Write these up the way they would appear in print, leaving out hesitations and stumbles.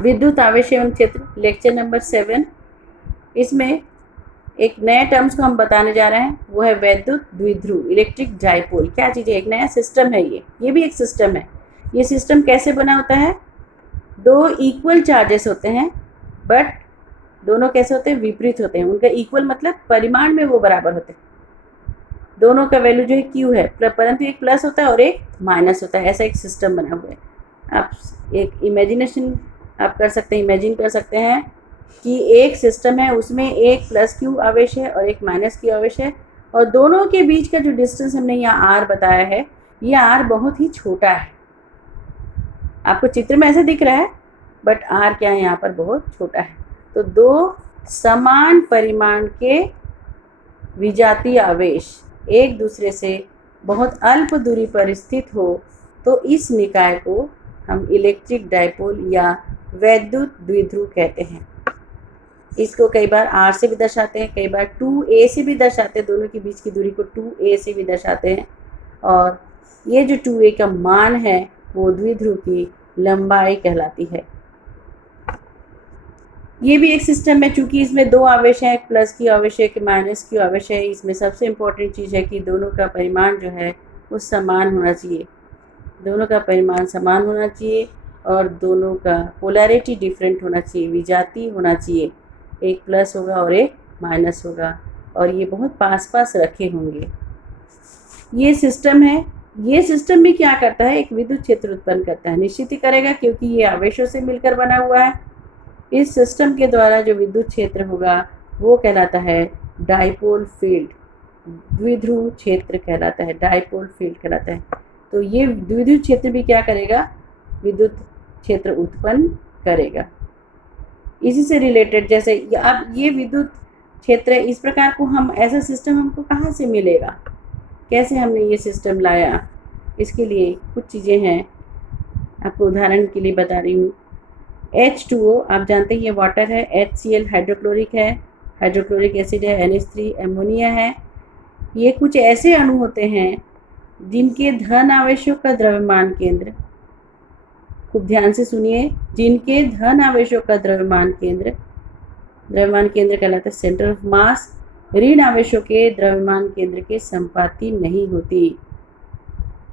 विद्युत आवेश एवं क्षेत्र, लेक्चर नंबर 7। इसमें एक नए टर्म्स को हम बताने जा रहे हैं, वो है वैद्युत द्विध्रुव, इलेक्ट्रिक डाइपोल। क्या चीज़ है? एक नया सिस्टम है ये भी एक सिस्टम है। ये सिस्टम कैसे बना होता है? दो इक्वल चार्जेस होते हैं, बट दोनों कैसे होते हैं? विपरीत होते हैं। उनका इक्वल मतलब परिमाण में वो बराबर होते हैं। दोनों का वैल्यू जो है क्यू है, परंतु एक प्लस होता है और एक माइनस होता है। ऐसा एक सिस्टम बना हुआ है। आप एक इमेजिनेशन आप कर सकते हैं, इमेजिन कर सकते हैं कि एक सिस्टम है, उसमें एक प्लस क्यू आवेश है और एक माइनस क्यू आवेश है, और दोनों के बीच का जो डिस्टेंस हमने यहाँ आर बताया है, ये आर बहुत ही छोटा है। आपको चित्र में ऐसा दिख रहा है, बट आर क्या है यहाँ पर? बहुत छोटा है। तो दो समान परिमाण के विजातीय आवेश एक दूसरे से बहुत अल्प दूरी पर स्थित हो तो इस निकाय को हम इलेक्ट्रिक डाइपोल या वैद्युत द्विध्रुव कहते हैं। इसको कई बार आर से भी दर्शाते हैं, कई बार 2a से भी दर्शाते हैं। दोनों के बीच की दूरी को 2a से भी दर्शाते हैं, और ये जो 2a का मान है वो द्विध्रुव की लंबाई कहलाती है। ये भी एक सिस्टम है, चूंकि इसमें दो आवेश हैं, एक प्लस की आवेश है, एक माइनस की आवेश है। इसमें सबसे इम्पोर्टेंट चीज़ है कि दोनों का परिमाण जो है वो समान होना चाहिए। दोनों का परिमाण समान होना चाहिए और दोनों का पोलैरिटी डिफरेंट होना चाहिए, विजातीय होना चाहिए। एक प्लस होगा और एक माइनस होगा, और ये बहुत पास पास रखे होंगे। ये सिस्टम है। ये सिस्टम भी क्या करता है? एक विद्युत क्षेत्र उत्पन्न करता है, निश्चित ही करेगा, क्योंकि ये आवेशों से मिलकर बना हुआ है। इस सिस्टम के द्वारा जो विद्युत क्षेत्र होगा वो कहलाता है डाइपोल फील्ड, द्विध्रुव क्षेत्र कहलाता है, डाइपोल फील्ड कहलाता है। तो ये द्विध्रुव क्षेत्र भी क्या करेगा? विद्युत क्षेत्र उत्पन्न करेगा। इसी से रिलेटेड, जैसे अब ये विद्युत क्षेत्र है, इस प्रकार को हम ऐसा सिस्टम हमको कहाँ से मिलेगा? कैसे हमने ये सिस्टम लाया? इसके लिए कुछ चीज़ें हैं, आपको उदाहरण के लिए बता रही हूँ। H2O आप जानते हैं ये वाटर है, HCl हाइड्रोक्लोरिक है, हाइड्रोक्लोरिक एसिड है, NH3 एमोनिया है। ये कुछ ऐसे अणु होते हैं जिनके धन आवेशों का द्रव्यमान केंद्र, खूब ध्यान से सुनिए, जिनके धन आवेशों का द्रव्यमान केंद्र कहलाता है सेंटर ऑफ मास, ऋण आवेशों के द्रव्यमान केंद्र के संपाती नहीं होती,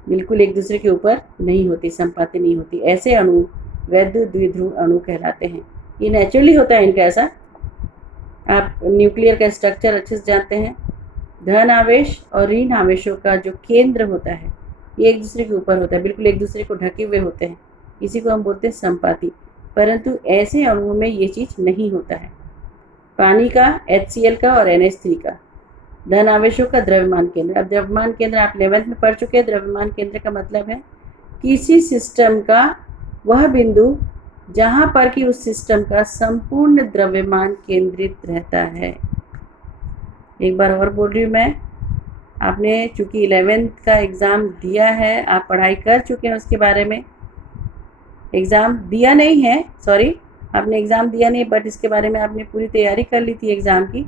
बिल्कुल एक दूसरे के ऊपर नहीं होती, संपाती नहीं होती। ऐसे अणु वैद्युत द्विध्रुव अणु कहलाते हैं। ये नेचुरली होता है इनका ऐसा। आप न्यूक्लियर का स्ट्रक्चर अच्छे से जानते हैं। धन आवेश और ऋण आवेशों का जो केंद्र होता है ये एक दूसरे के ऊपर होता है, बिल्कुल एक दूसरे को ढके हुए होते हैं। इसी को हम बोलते हैं संपाती। परंतु ऐसे अणुओं में ये चीज़ नहीं होता है। पानी का, HCl का और NH3 का धन आवेशों का द्रव्यमान केंद्र। अब द्रव्यमान केंद्र आप 11th में पढ़ चुके हैं। द्रव्यमान केंद्र का मतलब है किसी सिस्टम का वह बिंदु जहाँ पर कि उस सिस्टम का संपूर्ण द्रव्यमान केंद्रित रहता है। एक बार और बोल रही हूँ मैं, आपने चूँकि 11th का एग्ज़ाम दिया है, आप पढ़ाई कर चुके हैं उसके बारे में। एग्ज़ाम दिया नहीं है, सॉरी, आपने एग्ज़ाम दिया नहीं, बट इसके बारे में आपने पूरी तैयारी कर ली थी एग्ज़ाम की।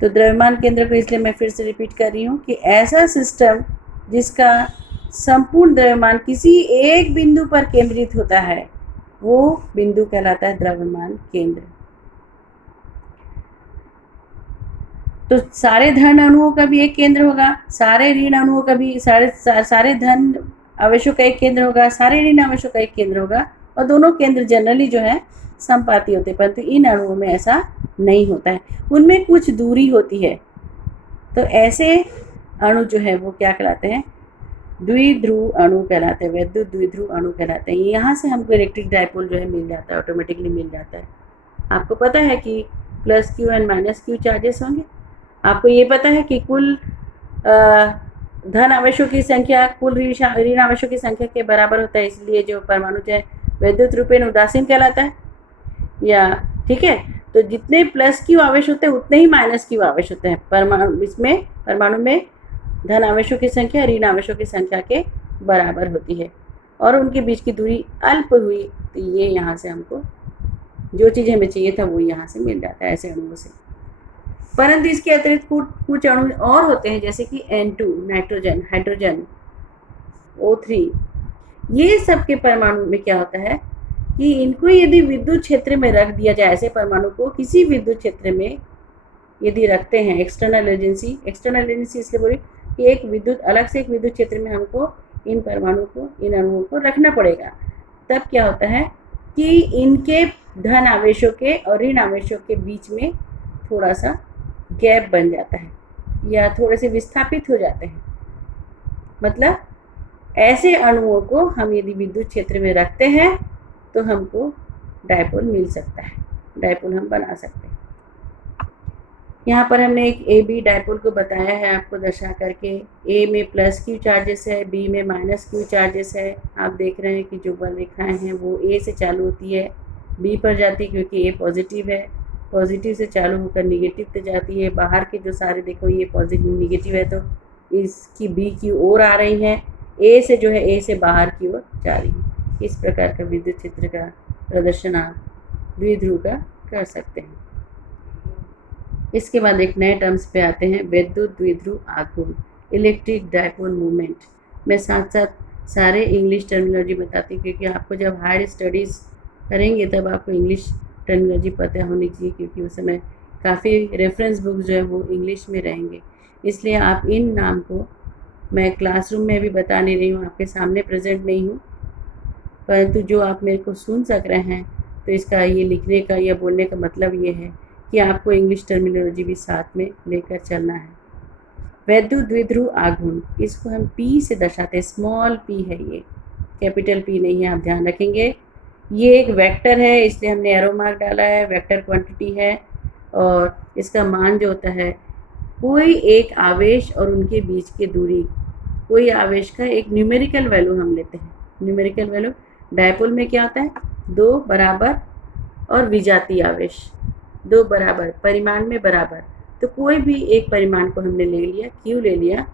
तो द्रव्यमान केंद्र को इसलिए मैं फिर से रिपीट कर रही हूँ कि ऐसा सिस्टम जिसका संपूर्ण द्रव्यमान किसी एक बिंदु पर केंद्रित होता है वो बिंदु कहलाता है द्रव्यमान केंद्र। तो सारे धन अणुओं का भी एक केंद्र होगा, सारे ऋण अणुओं का भी, सारे धन आवेशों का एक केंद्र होगा, सारे ऋण आवेशों का एक केंद्र होगा, और दोनों केंद्र जनरली जो है संपाती होते हैं। परंतु इन अणुओं में ऐसा नहीं होता है, उनमें कुछ दूरी होती है। तो ऐसे अणु जो है वो क्या कहलाते हैं? द्विध्रुव अणु कहलाते हैं, वैद्युत द्विध्रुव अणु कहलाते हैं। यहाँ से हमको इलेक्ट्रिक डाइपोल जो है मिल जाता है, ऑटोमेटिकली मिल जाता है। आपको पता है कि plus Q and minus Q charges होंगे। आपको ये पता है कि कुल धन आवेशों की संख्या कुल ऋण आवेशों की संख्या के बराबर होता है, इसलिए जो परमाणु जो है वैद्युत रूपेण उदासीन कहलाता है। या ठीक है, तो जितने प्लस क्यू आवेश होते हैं उतने ही माइनस क्यू आवेश होते हैं। परमाणु में धन आवेशों की संख्या ऋण आवेशों की संख्या के बराबर होती है, और उनके बीच की दूरी अल्प हुई तो ये यहाँ से हमको जो चीज़ हमें चाहिए था वो यहाँ से मिल जाता है ऐसे अणुओं से। परंतु इसके अतिरिक्त कुछ अणु और होते हैं, जैसे कि N2 नाइट्रोजन, हाइड्रोजन, O3, ये सब के परमाणु में क्या होता है कि इनको यदि विद्युत क्षेत्र में रख दिया जाए, ऐसे परमाणु को किसी विद्युत क्षेत्र में यदि रखते हैं, एक्सटर्नल एजेंसी इसलिए बोली कि एक विद्युत अलग से एक विद्युत क्षेत्र में हमको इन परमाणु को, इन अणुओं को रखना पड़ेगा। तब क्या होता है कि इनके धन आवेशों के और ऋण आवेशों के बीच में थोड़ा सा गैप बन जाता है या थोड़े से विस्थापित हो जाते हैं। मतलब ऐसे अणुओं को हम यदि विद्युत क्षेत्र में रखते हैं तो हमको डायपोल मिल सकता है, डायपोल हम बना सकते हैं। यहाँ पर हमने एक ए बी डायपोल को बताया है आपको दर्शा करके। ए में प्लस क्यू चार्जेस है, बी में माइनस क्यू चार्जेस है। आप देख रहे हैं कि जो बल रेखाएं हैं वो ए से चालू होती है, बी पर जाती है क्योंकि ए पॉजिटिव है, पॉजिटिव से चालू होकर निगेटिव पे जाती है। बाहर के जो सारे देखो ये पॉजिटिव निगेटिव है तो इसकी बी की ओर आ रही हैं, ए से जो है ए से बाहर की ओर जा रही है। इस प्रकार का विद्युत क्षेत्र का प्रदर्शन आप द्विध्रुव का कर सकते हैं। इसके बाद एक नए टर्म्स पे आते हैं, विद्युत द्विध्रुव आघूर्ण, इलेक्ट्रिक डायपोल मूवमेंट। मैं साथ साथ सारे इंग्लिश टर्मिनोलॉजी बताती हूँ क्योंकि आपको जब हायर स्टडीज़ करेंगे तब आपको इंग्लिश टर्मिनोलॉजी पता होनी चाहिए, क्योंकि उस समय काफ़ी रेफरेंस बुक जो है वो इंग्लिश में रहेंगे। इसलिए आप इन नाम को मैं क्लासरूम में भी बता नहीं रही हूँ, आपके सामने प्रेजेंट नहीं हूँ, परंतु जो आप मेरे को सुन सक रहे हैं तो इसका ये लिखने का या बोलने का मतलब ये है कि आपको इंग्लिश टर्मिनोलॉजी भी साथ में लेकर चलना है। विद्युत द्विध्रुव आघूर्ण, इसको हम पी से दर्शाते हैं, स्मॉल पी है ये, कैपिटल पी नहीं है, आप ध्यान रखेंगे। ये एक वेक्टर है इसलिए हमने एरो मार्क डाला है, वेक्टर क्वांटिटी है और इसका मान जो होता है कोई एक आवेश और उनके बीच की दूरी, कोई आवेश का एक न्यूमेरिकल वैल्यू हम लेते हैं। न्यूमेरिकल वैल्यू डायपोल में क्या होता है, दो बराबर और विजातीय आवेश, दो बराबर परिमाण में बराबर, तो कोई भी एक परिमाण को हमने ले लिया, Q ले लिया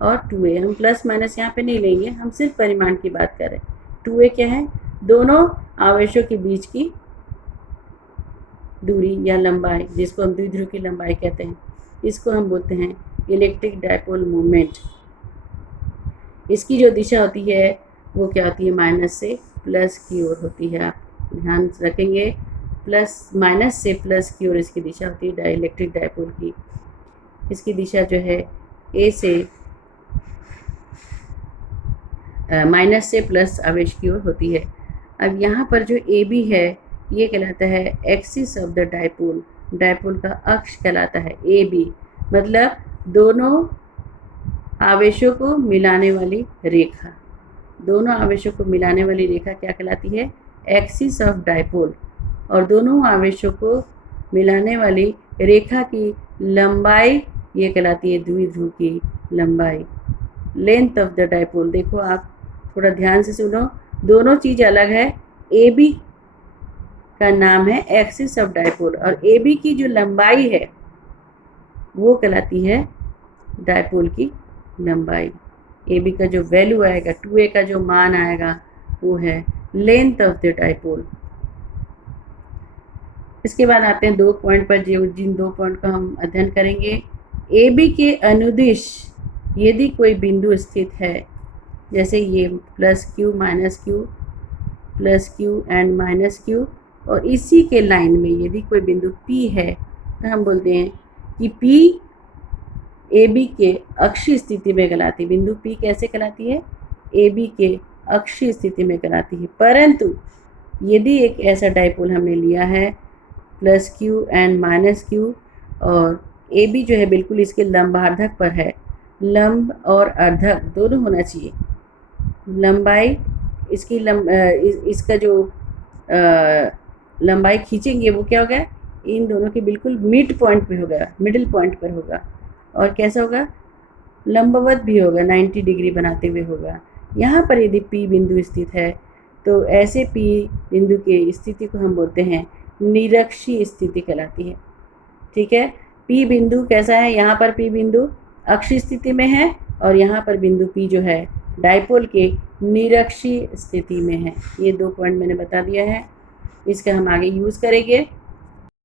और 2a, हम प्लस माइनस यहाँ पे नहीं लेंगे, हम सिर्फ परिमाण की बात कर रहे हैं। 2a क्या है, दोनों आवेशों के बीच की दूरी या लंबाई, जिसको हम द्विध्रुव की लंबाई कहते हैं, इसको हम बोलते हैं इलेक्ट्रिक डायपोल मूवमेंट। इसकी जो दिशा होती है वो क्या होती है, माइनस से प्लस की ओर होती है। आप ध्यान रखेंगे, प्लस माइनस से प्लस की ओर इसकी दिशा होती है डाइलेक्ट्रिक डायपोल की। इसकी दिशा जो है ए से माइनस से प्लस आवेश की ओर होती है। अब यहाँ पर जो ए बी है ये कहलाता है axis of the dipole, dipole का अक्ष कहलाता है ए बी, मतलब दोनों आवेशों को मिलाने वाली रेखा, दोनों आवेशों को मिलाने वाली रेखा क्या कहलाती है, एक्सिस ऑफ डायपोल। और दोनों आवेशों को मिलाने वाली रेखा की लंबाई ये कहलाती है द्विध्रुव की लंबाई, लेंथ ऑफ द डायपोल। देखो आप थोड़ा ध्यान से सुनो, दोनों चीज़ अलग है। ए बी का नाम है एक्सिस ऑफ डायपोल और ए बी की जो लंबाई है वो कहलाती है डायपोल की लंबाई। ए बी का जो वैल्यू आएगा, 2a का जो मान आएगा वो है लेंथ ऑफ द डायपोल। इसके बाद आते हैं दो पॉइंट पर, जो जिन दो पॉइंट का हम अध्ययन करेंगे। ए बी के अनुदिश यदि कोई बिंदु स्थित है, जैसे ये plus Q minus Q, plus Q and minus Q, और इसी के लाइन में यदि कोई बिंदु P है तो हम बोलते हैं कि P ए बी के अक्षीय स्थिति में कहलाती है। बिंदु P कैसे कहलाती है, ए बी के अक्षीय स्थिति में कहलाती है। परंतु यदि एक ऐसा डायपोल हमने लिया है plus Q and minus Q और ए बी जो है बिल्कुल इसके लंबार्धक पर है, लंब और अर्धक दोनों होना चाहिए। लंबाई इसकी इसका जो लंबाई खींचेंगे वो क्या होगा, इन दोनों के बिल्कुल मिड पॉइंट पे होगा, मिडिल पॉइंट पर होगा। और कैसा होगा, लंबवत भी होगा, 90 डिग्री बनाते हुए होगा। यहाँ पर यदि P बिंदु स्थित है तो ऐसे P बिंदु के स्थिति को हम बोलते हैं निरक्षीय स्थिति कहलाती है। ठीक है, P बिंदु कैसा है, यहाँ पर P बिंदु अक्षीय स्थिति में है और यहाँ पर बिंदु P जो है डायपोल के निरक्षीय स्थिति में है। ये दो पॉइंट मैंने बता दिया है, इसका हम आगे यूज़ करेंगे।